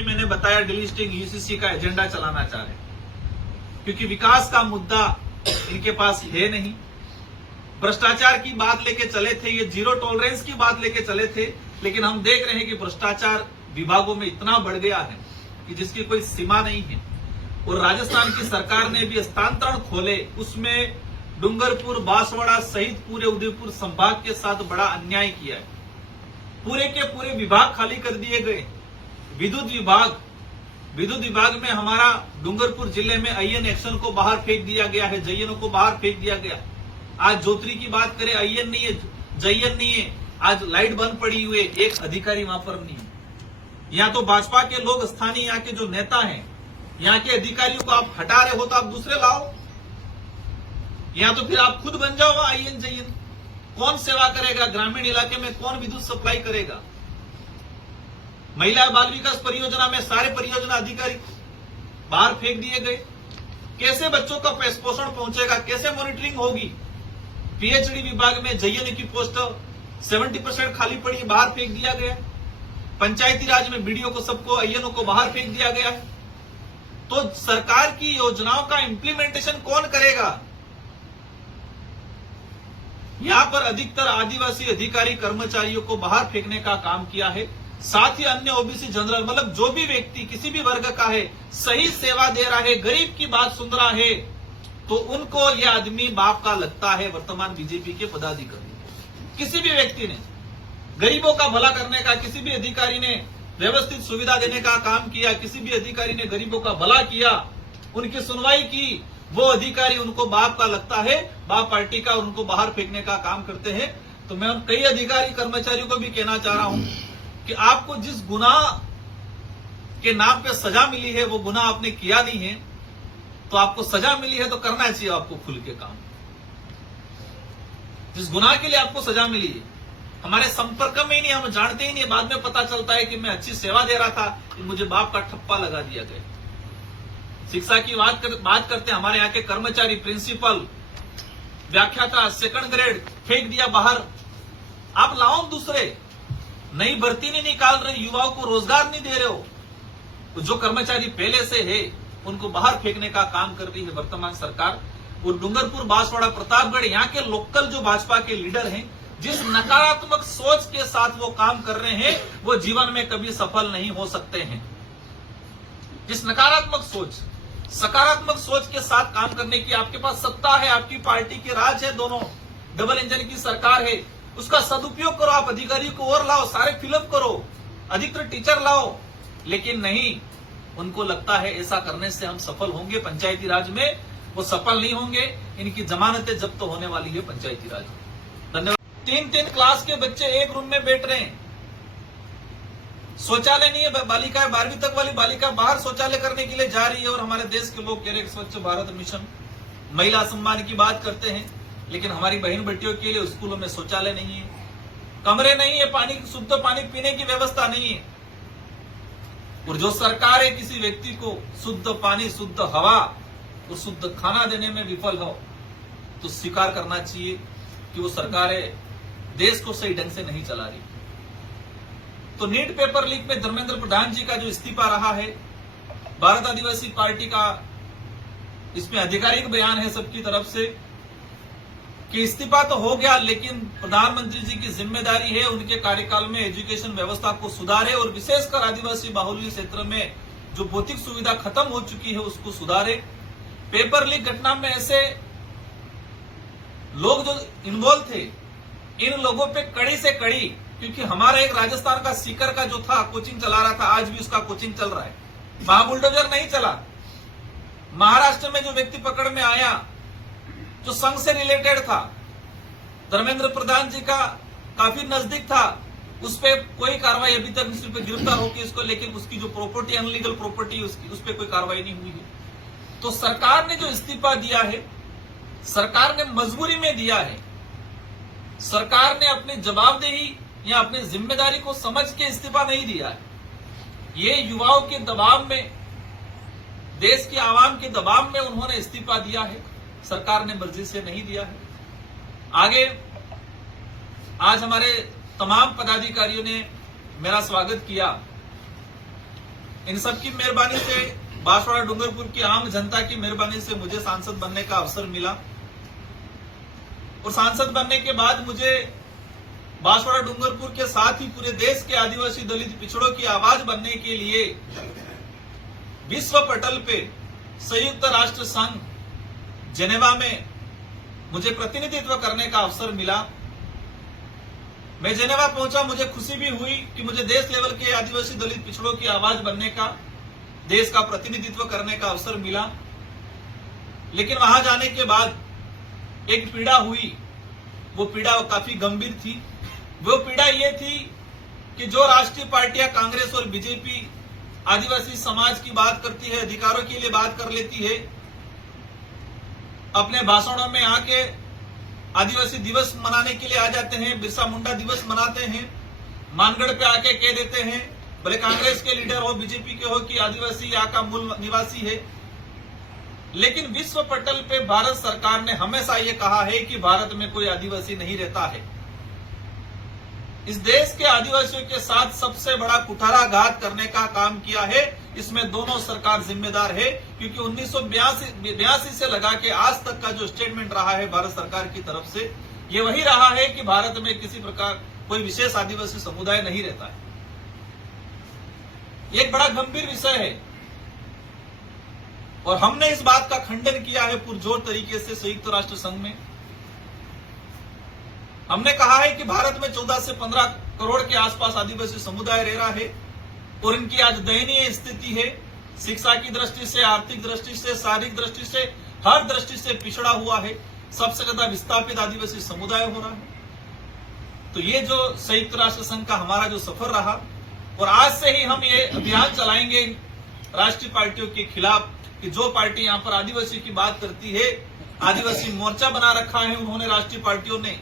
कि मैंने बताया डिलिस्टिंग यूसीसी का एजेंडा चलाना चाह रहे हैं, क्योंकि विकास का मुद्दा इनके पास है नहीं। भ्रष्टाचार की बात लेके चले थे, ये जीरो टॉलरेंस की बात लेके चले थे, लेकिन हम देख रहे हैं कि भ्रष्टाचार विभागों में इतना बढ़ गया है कि जिसकी कोई सीमा नहीं है। और राजस्थान की सरकार ने भी हस्तांतरण खोले, उसमें डूंगरपुर, बांसवाड़ा सहित पूरे उदयपुर संभाग के साथ बड़ा अन्याय किया है। पूरे के पूरे विभाग खाली कर दिए गए। विद्युत विभाग में हमारा डूंगरपुर जिले में आईएन एक्शन को बाहर फेंक दिया गया है, जयनों को बाहर फेंक दिया गया। आज जोत्री की बात करें, आईएन नहीं है, जयन नहीं है, आज लाइट बंद पड़ी हुई है, एक अधिकारी वहां पर नहीं है। यहाँ तो भाजपा के लोग, स्थानीय यहाँ के जो नेता हैं, यहाँ के अधिकारियों को आप हटा रहे हो तो आप दूसरे लाओ, या तो फिर आप खुद बन जाओ आईएन जयन। कौन सेवा करेगा ग्रामीण इलाके में, कौन विद्युत सप्लाई करेगा? महिला बाल विकास परियोजना में सारे परियोजना अधिकारी बाहर फेंक दिए गए। कैसे बच्चों का पोषण पहुंचेगा, कैसे मॉनिटरिंग होगी? पीएचडी विभाग में जयन की पोस्ट 70% खाली पड़ी, बाहर फेंक दिया गया। पंचायती राज में बीडीओ को, सबको, आईएनओ को बाहर फेंक दिया गया है। तो सरकार की योजनाओं का इंप्लीमेंटेशन कौन करेगा? यहां पर अधिकतर आदिवासी अधिकारी कर्मचारियों को बाहर फेंकने का काम किया है। साथ ही अन्य ओबीसी जनरल, मतलब जो भी व्यक्ति किसी भी वर्ग का है, सही सेवा दे रहा है, गरीब की बात सुन रहा है, तो उनको यह आदमी बाप का लगता है। वर्तमान बीजेपी के पदाधिकारी, किसी भी व्यक्ति ने गरीबों का भला करने का, किसी भी अधिकारी ने व्यवस्थित सुविधा देने का काम किया, किसी भी अधिकारी ने गरीबों का भला किया, उनकी सुनवाई की, वो अधिकारी उनको बाप का लगता है, बाप पार्टी का, उनको बाहर फेंकने का काम करते हैं। तो मैं उन कई अधिकारी कर्मचारियों को भी कहना चाह रहा हूं कि आपको जिस गुनाह के नाम पे सजा मिली है, वो गुनाह आपने किया नहीं है, तो आपको सजा मिली है तो करना चाहिए आपको खुल के काम। जिस गुनाह के लिए आपको सजा मिली है, हमारे संपर्क में ही नहीं, हम जानते ही नहीं, बाद में पता चलता है कि मैं अच्छी सेवा दे रहा था, कि मुझे बाप का ठप्पा लगा दिया गया। शिक्षा की बात करते हैं, हमारे यहाँ के कर्मचारी, प्रिंसिपल, व्याख्याता, सेकंड ग्रेड फेंक दिया बाहर। आप लाओ दूसरे, नई भर्ती नहीं निकाल रहे, युवाओं को रोजगार नहीं दे रहे हो, तो जो कर्मचारी पहले से है उनको बाहर फेंकने का काम कर रही है वर्तमान सरकार। और डूंगरपुर, बांसवाड़ा, प्रतापगढ़, यहाँ के लोकल जो भाजपा के लीडर हैं, जिस नकारात्मक सोच के साथ वो काम कर रहे हैं, वो जीवन में कभी सफल नहीं हो सकते हैं। जिस नकारात्मक सोच, सकारात्मक सोच के साथ काम करने की आपके पास सत्ता है, आपकी पार्टी के राज है, दोनों डबल इंजन की सरकार है, उसका सदुपयोग करो। आप अधिकारियों को और लाओ, सारे फिलअप करो, अधिकतर टीचर लाओ, लेकिन नहीं, उनको लगता है ऐसा करने से हम सफल होंगे पंचायती राज में। वो सफल नहीं होंगे, इनकी जमानतें जब्त तो होने वाली है पंचायती राज में। धन्यवाद। 3 क्लास के बच्चे एक रूम में बैठ रहे हैं, शौचालय नहीं है, बालिका 12वीं तक वाली बालिका बाहर शौचालय करने के लिए जा रही है। और हमारे देश के लोग कह रहे हैं स्वच्छ भारत मिशन, महिला सम्मान की बात करते हैं, लेकिन हमारी बहन बेटियों के लिए स्कूलों में शौचालय नहीं है, कमरे नहीं है, पानी, शुद्ध पानी पीने की व्यवस्था नहीं है। और जो सरकार है किसी व्यक्ति को शुद्ध पानी, शुद्ध हवा और शुद्ध खाना देने में विफल हो, तो स्वीकार करना चाहिए कि वो सरकारें देश को सही ढंग से नहीं चला रही। तो नीट पेपर लीक में धर्मेंद्र प्रधान जी का जो इस्तीफा रहा है, भारत आदिवासी पार्टी का इसमें आधिकारिक बयान है सबकी तरफ से कि इस्तीफा तो हो गया, लेकिन प्रधानमंत्री जी की जिम्मेदारी है उनके कार्यकाल में एजुकेशन व्यवस्था को सुधारे और विशेषकर आदिवासी बाहुल्य क्षेत्र में जो भौतिक सुविधा खत्म हो चुकी है उसको सुधारे। पेपर लीक घटना में ऐसे लोग जो इन्वॉल्व थे, इन लोगों पे कड़ी से कड़ी, क्योंकि हमारा एक राजस्थान का सीकर का जो था कोचिंग चला रहा था, आज भी उसका कोचिंग चल रहा है, महाबुलडोजर नहीं चला। महाराष्ट्र में जो व्यक्ति पकड़ में आया जो संघ से रिलेटेड था, धर्मेंद्र प्रधान जी का काफी नजदीक था, उस पर कोई कार्रवाई अभी तक उस पर गिरफ्तार होकर इसको, लेकिन उसकी जो प्रॉपर्टी, अनलीगल प्रॉपर्टी, उस पर कोई कार्रवाई नहीं हुई है। तो सरकार ने जो इस्तीफा दिया है, सरकार ने मजबूरी में दिया है, सरकार ने अपनी जवाबदेही या अपनी जिम्मेदारी को समझ के इस्तीफा नहीं दिया है। ये युवाओं के दबाव में, देश की आवाम के दबाव में उन्होंने इस्तीफा दिया है, सरकार ने मर्जी से नहीं दिया है। आगे आज हमारे तमाम पदाधिकारियों ने मेरा स्वागत किया इन सब की मेहरबानी से, बांसवाड़ा डूंगरपुर की आम जनता की मेहरबानी से मुझे सांसद बनने का अवसर मिला। और सांसद बनने के बाद मुझे बांसवाड़ा डूंगरपुर के साथ ही पूरे देश के आदिवासी दलित पिछड़ों की आवाज बनने के लिए विश्व पटल पे संयुक्त राष्ट्र संघ जेनेवा में मुझे प्रतिनिधित्व करने का अवसर मिला। मैं जेनेवा पहुंचा, मुझे खुशी भी हुई कि मुझे देश लेवल के आदिवासी दलित पिछड़ों की आवाज बनने का, देश का प्रतिनिधित्व करने का अवसर मिला। लेकिन वहां जाने के बाद एक पीड़ा हुई, वो पीड़ा काफी गंभीर थी। वो पीड़ा ये थी कि जो राष्ट्रीय पार्टियां कांग्रेस और बीजेपी आदिवासी समाज की बात करती है, अधिकारों के लिए बात कर लेती है, अपने भाषणों में आके आदिवासी दिवस मनाने के लिए आ जाते हैं, बिरसा मुंडा दिवस मनाते हैं, मानगढ़ पे आके कह देते हैं, भले कांग्रेस के लीडर हो, बीजेपी के हो, कि आदिवासी यहाँ का मूल निवासी है। लेकिन विश्व पटल पे भारत सरकार ने हमेशा ये कहा है कि भारत में कोई आदिवासी नहीं रहता है। इस देश के आदिवासियों के साथ सबसे बड़ा कुठाराघात करने का काम किया है। इसमें दोनों सरकार जिम्मेदार है, क्योंकि 1982 से लगा के आज तक का जो स्टेटमेंट रहा है भारत सरकार की तरफ से, ये वही रहा है कि भारत में किसी प्रकार कोई विशेष आदिवासी समुदाय नहीं रहता है। ये एक बड़ा गंभीर विषय है और हमने इस बात का खंडन किया है पुरजोर तरीके से संयुक्त राष्ट्र संघ में। हमने कहा है कि भारत में 14 से 15 करोड़ के आसपास आदिवासी समुदाय रह रहा है और इनकी आज दयनीय स्थिति है। शिक्षा की दृष्टि से, आर्थिक दृष्टि से, शारीरिक दृष्टि से, हर दृष्टि से पिछड़ा हुआ है। सबसे ज्यादा विस्थापित आदिवासी समुदाय हो रहा है। तो ये जो संयुक्त राष्ट्र संघ का हमारा जो सफर रहा, और आज से ही हम ये अभियान चलाएंगे राष्ट्रीय पार्टियों के खिलाफ कि जो पार्टी यहाँ पर आदिवासी की बात करती है, आदिवासी मोर्चा बना रखा है उन्होंने राष्ट्रीय पार्टियों ने,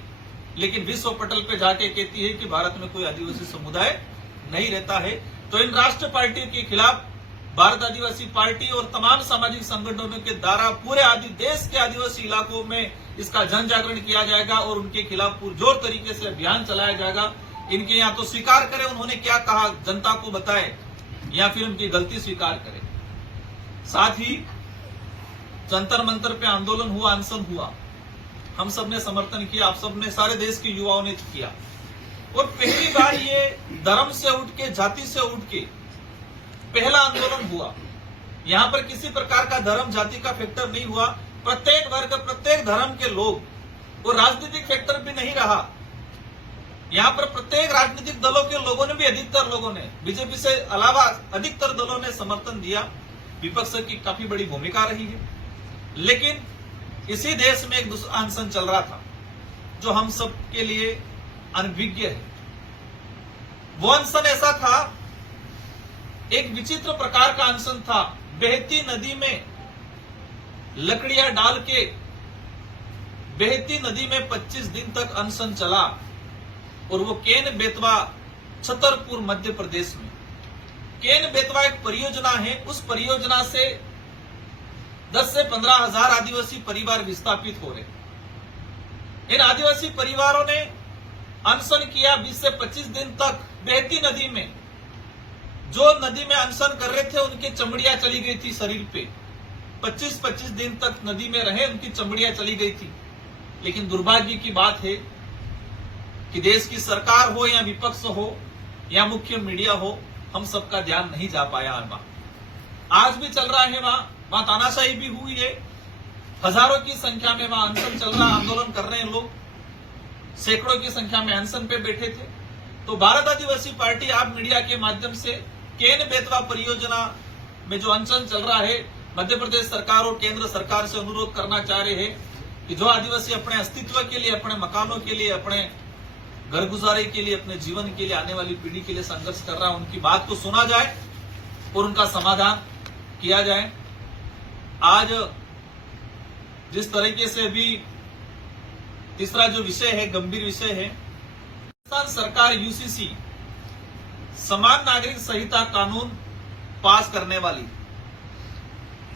लेकिन विश्व पटल पे जाके कहती है कि भारत में कोई आदिवासी समुदाय नहीं रहता है। तो इन राष्ट्रीय पार्टियों के खिलाफ भारत आदिवासी पार्टी और तमाम सामाजिक संगठनों के द्वारा पूरे देश के आदिवासी इलाकों में इसका जन जागरण किया जाएगा और उनके खिलाफ पुरजोर तरीके से अभियान चलाया जाएगा। इनके यहाँ तो स्वीकार करें उन्होंने क्या कहा, जनता को बताए, या फिर उनकी गलती स्वीकार करें। साथ ही जंतर मंतर पे आंदोलन हुआ, अनशन हुआ, हम सबने समर्थन किया, आप सबने, सारे देश के युवाओं ने किया। और पहली बार ये धर्म से उठ के, जाति से उठ के पहला आंदोलन हुआ। यहाँ पर किसी प्रकार का धर्म जाति का फैक्टर नहीं हुआ। प्रत्येक वर्ग, प्रत्येक धर्म के लोग, और राजनीतिक फैक्टर भी नहीं रहा। यहाँ पर प्रत्येक राजनीतिक दलों के लोगों ने भी, अधिकतर लोगों ने, बीजेपी से अलावा अधिकतर दलों ने समर्थन दिया। विपक्ष की काफी बड़ी भूमिका रही है। लेकिन इसी देश में एक दूसरा अनशन चल रहा था जो हम सब के लिए अनभिज्ञ है। वो अनशन ऐसा था, एक विचित्र प्रकार का अनशन था। बहती नदी में लकड़ियां डाल के बहती नदी में 25 दिन तक अनशन चला, और वो केन बेतवा, छतरपुर, मध्य प्रदेश में। केन बेतवा एक परियोजना है। उस परियोजना से 10 से 15 हजार आदिवासी परिवार विस्थापित हो रहे। इन आदिवासी परिवारों ने अनशन किया 20 से 25 दिन तक बहती नदी में। जो नदी में अनशन कर रहे थे उनकी चमड़ियां चली गई थी शरीर पे। 25-25 दिन तक नदी में रहे, उनकी चमड़ियां चली गई थी। लेकिन दुर्भाग्य की बात है कि देश की सरकार हो या विपक्ष हो या मुख्य मीडिया हो, हम सबका ध्यान नहीं जा पाया वहां। आज भी चल रहा है वहां तानाशाही भी हुई है। हजारों की संख्या में वहां अनशन चल रहा, आंदोलन कर रहे हैं लोग, सैकड़ों की संख्या में अनशन पे बैठे थे। तो भारत आदिवासी पार्टी आप मीडिया के माध्यम से केन बेतवा परियोजना में जो अनशन चल रहा है, मध्य प्रदेश सरकार और केंद्र सरकार से अनुरोध करना चाह रहे हैं कि जो आदिवासी अपने अस्तित्व के लिए, अपने मकानों के लिए, अपने घर गुजारे के लिए, अपने जीवन के लिए, आने वाली पीढ़ी के लिए संघर्ष कर रहा है, उनकी बात को सुना जाए और उनका समाधान किया जाए। आज जिस तरीके से अभी तीसरा जो विषय है, गंभीर विषय है, राजस्थान सरकार यूसीसी समान नागरिक संहिता कानून पास करने वाली।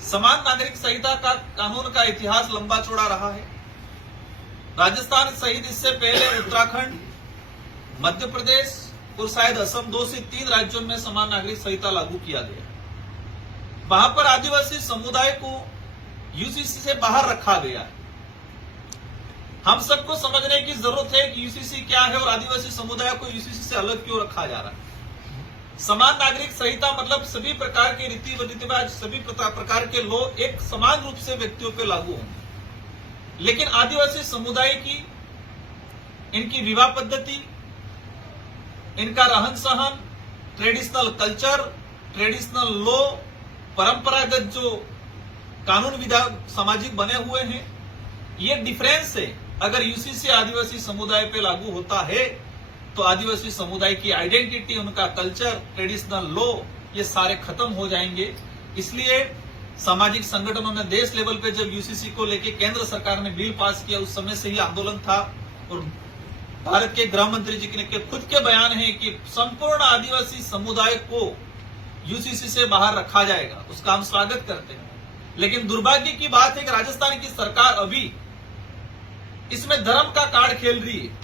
समान नागरिक संहिता का कानून का इतिहास लंबा चौड़ा रहा है। राजस्थान सहित इससे पहले उत्तराखंड, मध्य प्रदेश और शायद असम, 2 से 3 राज्यों में समान नागरिक संहिता लागू किया गया। वहां पर आदिवासी समुदाय को यूसीसी से बाहर रखा गया है। हम सबको समझने की जरूरत है कि यूसीसी क्या है और आदिवासी समुदाय को यूसीसी से अलग क्यों रखा जा रहा है। समान नागरिक संहिता मतलब सभी प्रकार के रीति व रिवाज, सभी प्रकार के लॉ एक समान रूप से व्यक्तियों पर लागू होंगे, लेकिन आदिवासी समुदाय की इनकी विवाह पद्धति, इनका रहन सहन, ट्रेडिशनल कल्चर, ट्रेडिशनल लॉ, परंपरागत जो कानून विधान सामाजिक बने हुए हैं, ये डिफरेंस है। अगर यूसीसी आदिवासी समुदाय पे लागू होता है तो आदिवासी समुदाय की आइडेंटिटी, उनका कल्चर, ट्रेडिशनल लॉ, ये सारे खत्म हो जाएंगे। इसलिए सामाजिक संगठनों ने देश लेवल पे जब यूसीसी को लेके केंद्र सरकार ने बिल पास किया, उस समय से ही आंदोलन था। और भारत के गृह मंत्री जी के खुद के बयान है कि संपूर्ण आदिवासी समुदाय को यूसीसी से बाहर रखा जाएगा। उसका हम स्वागत करते हैं, लेकिन दुर्भाग्य की बात है कि राजस्थान की सरकार अभी इसमें धर्म का कार्ड खेल रही है।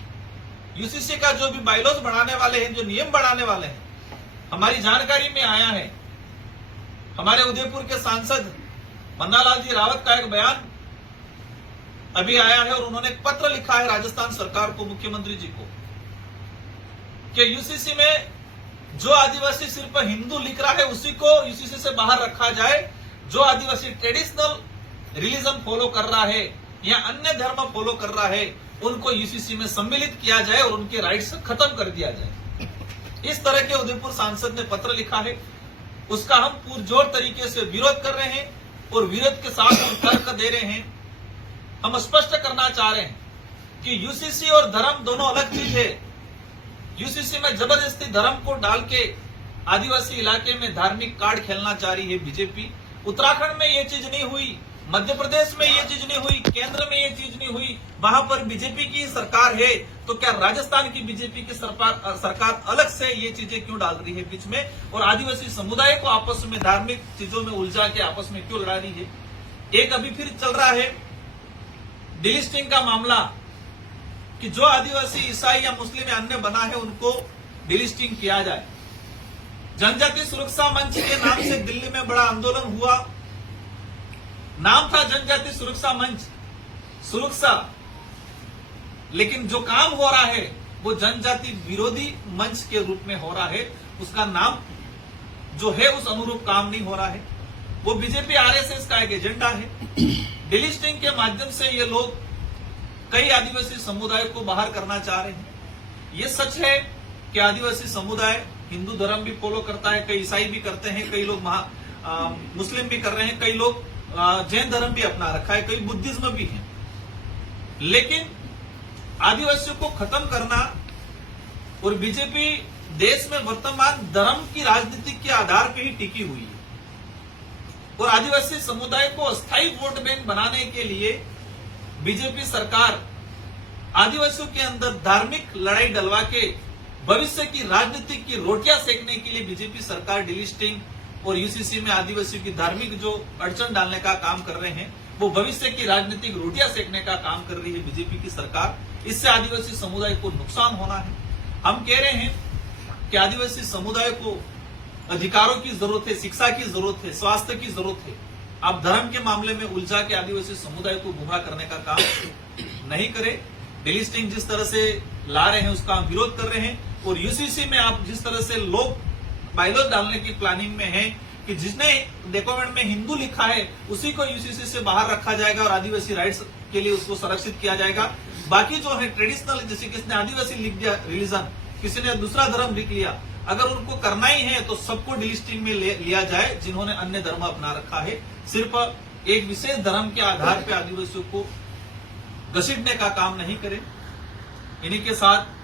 यूसीसी का जो भी बायलॉज बनाने वाले हैं, जो नियम बनाने वाले हैं, हमारी जानकारी में आया है, हमारे उदयपुर के सांसद मन्नालाल जी रावत का एक बयान अभी आया है और उन्होंने एक पत्र लिखा है राजस्थान सरकार को, मुख्यमंत्री जी को, कि यूसीसी में जो आदिवासी सिर्फ हिंदू लिख रहा है उसी को यूसीसी से बाहर रखा जाए। जो आदिवासी ट्रेडिशनल रिलीजन फॉलो कर रहा है या अन्य धर्म फॉलो कर रहा है, उनको यूसीसी में सम्मिलित किया जाए और उनके राइट्स खत्म कर दिया जाए। इस तरह के उदयपुर सांसद ने पत्र लिखा है, उसका हम पुरजोर तरीके से विरोध कर रहे हैं और विरोध के साथ हम तर्क दे रहे हैं। हम स्पष्ट करना चाह रहे हैं कि यूसीसी और धर्म दोनों अलग चीज है। यूसीसी में जबरदस्ती धर्म को डाल के आदिवासी इलाके में धार्मिक कार्ड खेलना चाह रही है बीजेपी। उत्तराखंड में ये चीज नहीं हुई, मध्य प्रदेश में ये चीज नहीं हुई, केंद्र में ये चीज नहीं हुई, वहां पर बीजेपी की सरकार है। तो क्या राजस्थान की बीजेपी की सरकार अलग से ये चीजें क्यों डाल रही है बीच में, और आदिवासी समुदाय को आपस में धार्मिक चीजों में उलझा के आपस में क्यों लड़ा रही है। एक अभी फिर चल रहा है डिलिस्टिंग का मामला, कि जो आदिवासी ईसाई या मुस्लिम या अन्य बना है उनको डिलिस्टिंग किया जाए। जनजाति सुरक्षा मंच के नाम से दिल्ली में बड़ा आंदोलन हुआ, नाम था जनजाति सुरक्षा मंच, सुरक्षा, लेकिन जो काम हो रहा है वो जनजाति विरोधी मंच के रूप में हो रहा है। उसका नाम जो है उस अनुरूप काम नहीं हो रहा है। वो बीजेपी आरएसएस का एक एजेंडा है। डिलिस्टिंग के माध्यम से ये लोग कई आदिवासी समुदाय को बाहर करना चाह रहे हैं। ये सच है कि आदिवासी समुदाय हिंदू धर्म भी फॉलो करता है, कई ईसाई भी करते हैं, कई लोग मुस्लिम भी कर रहे हैं, कई लोग जैन धर्म भी अपना रखा है, कई बुद्धिज्म भी है। लेकिन आदिवासियों को खत्म करना, और बीजेपी देश में वर्तमान धर्म की राजनीति के आधार पर ही टिकी हुई है, और आदिवासी समुदाय को अस्थायी वोट बैंक बनाने के लिए बीजेपी सरकार आदिवासियों के अंदर धार्मिक लड़ाई डलवा के भविष्य की राजनीति की रोटियां सेकने के लिए बीजेपी सरकार डिलिस्टिंग और यूसीसी में आदिवासियों की धार्मिक जो अड़चन डालने का काम कर रहे हैं, वो भविष्य की राजनीतिक रोटियां सेकने का काम कर रही है बीजेपी की सरकार। इससे आदिवासी समुदाय को नुकसान होना है। हम कह रहे हैं कि आदिवासी समुदाय को अधिकारों की जरूरत है, शिक्षा की जरूरत है, स्वास्थ्य की जरूरत है। आप धर्म के मामले में उलझा के आदिवासी समुदाय को गुमराह करने का काम नहीं करें। डिलिस्टिंग जिस तरह से ला रहे हैं उसका हम विरोध कर रहे हैं, और यूसीसी में आप जिस तरह से लोग बायलॉज डालने की प्लानिंग में है कि जिसने डॉक्यूमेंट में हिंदू लिखा है उसी को यूसीसी से बाहर रखा जाएगा और आदिवासी राइट्स के लिए उसको संरक्षित किया जाएगा। बाकी जो है ट्रेडिशनल, जैसे किसने आदिवासी लिख दिया रिलीजन, किसी ने दूसरा धर्म लिख लिया, अगर उनको करना ही है तो सबको डिलिस्टिंग में लिया जाए जिन्होंने अन्य धर्म अपना रखा है। सिर्फ एक विशेष धर्म के आधार पर आदिवासियों को घसीटने का काम नहीं करें। इन्हीं के साथ